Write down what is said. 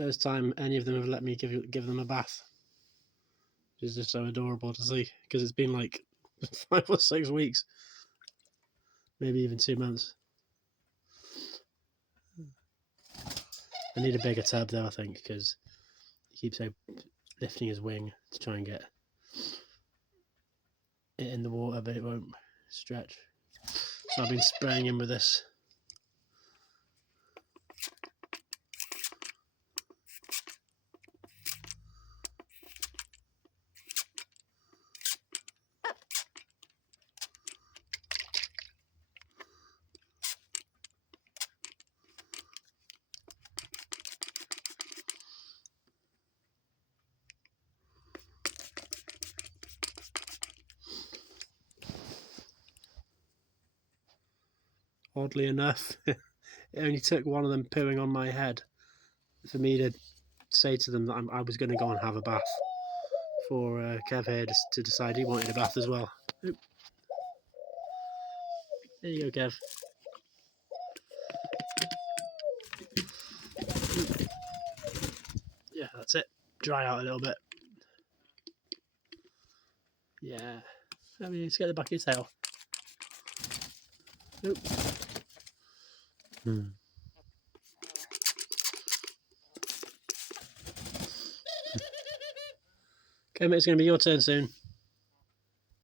First time any of them have let me give them a bath. It's just so adorable to see, because it's been like 5 or 6 weeks, maybe even 2 months. I need a bigger tub though, I think, because he keeps lifting his wing to try and get it in the water, but it won't stretch. So I've been spraying him with this. Oddly enough, it only took one of them pooing on my head for me to say to them that I was going to go and have a bath, for Kev here to decide he wanted a bath as well. Oop. There you go, Kev. Yeah, that's it. Dry out a little bit. Yeah. I mean, let's get the back of your tail. Oop. Okay, mate, it's going to be your turn soon.